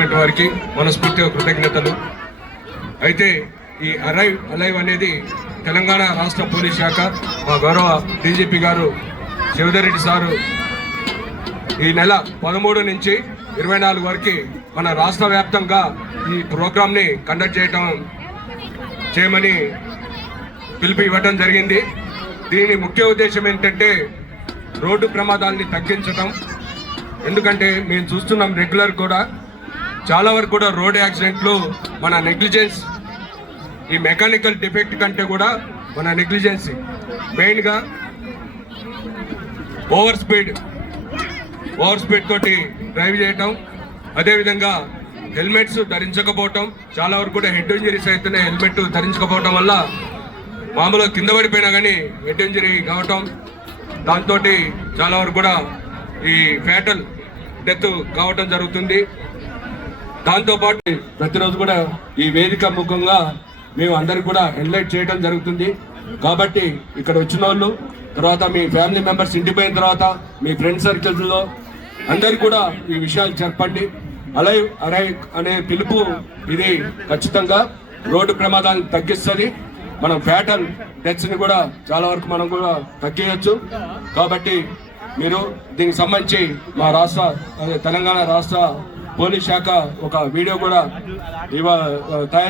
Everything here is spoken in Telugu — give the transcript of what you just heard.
డిపార్ట్మెంట్ వారికి మనస్ఫూర్తిగా కృతజ్ఞతలు. అయితే ఈ అలైవ్ అనేది తెలంగాణ రాష్ట్ర పోలీస్ శాఖ మా గౌరవ డీజీపీ గారు శివధర్ రెడ్డి సారు ఈ నెల 13 నుంచి 24 వరకు మన రాష్ట్ర వ్యాప్తంగా ఈ ప్రోగ్రామ్ని కండక్ట్ చేయమని పిలుపు ఇవ్వడం జరిగింది. దీని ముఖ్య ఉద్దేశం ఏంటంటే రోడ్డు ప్రమాదాలని తగ్గించడం. ఎందుకంటే మేము చూస్తున్నాం రెగ్యులర్ కూడా చాలా వరకు కూడా రోడ్ యాక్సిడెంట్లు మన నెగ్లిజెన్స్, ఈ మెకానికల్ డిఫెక్ట్ కంటే కూడా మన నెగ్లిజెన్సీ, మెయిన్గా ఓవర్ స్పీడ్ తోటి డ్రైవ్ చేయటం, అదేవిధంగా హెల్మెట్స్ ధరించకపోవటం, చాలా వరకు కూడా హెడ్ ఇంజరీస్ అయితేనే హెల్మెట్ ధరించకపోవటం వల్ల మామూలుగా కింద పడిపోయినా కానీ హెడ్ ఇంజరీ కావటం, దాంతో చాలా వరకు కూడా ఈ ఫ్యాటల్ డెత్ కావటం జరుగుతుంది. దాంతోపాటు ప్రతిరోజు కూడా ఈ వేదిక ముఖంగా మేము అందరికి కూడా ఎన్లైట్ చేయడం జరుగుతుంది. కాబట్టి ఇక్కడ వచ్చిన వాళ్ళు, తర్వాత మీ ఫ్యామిలీ మెంబర్స్ ఇంటికి పోయిన తర్వాత మీ ఫ్రెండ్ సర్కిల్స్లో అందరికి కూడా ఈ విషయాలు చెప్పండి. అలైవ్ అనే పిలుపు ఇది ఖచ్చితంగా రోడ్డు ప్రమాదాలను తగ్గిస్తుంది. మనం ఫ్యాటల్ డెత్స్ని కూడా చాలా వరకు మనం కూడా తగ్గించవచ్చు. కాబట్టి మీరు దీనికి సంబంధించి మా తెలంగాణ రాష్ట్ర పోలీస్ శాఖ ఒక వీడియో కూడా తయారు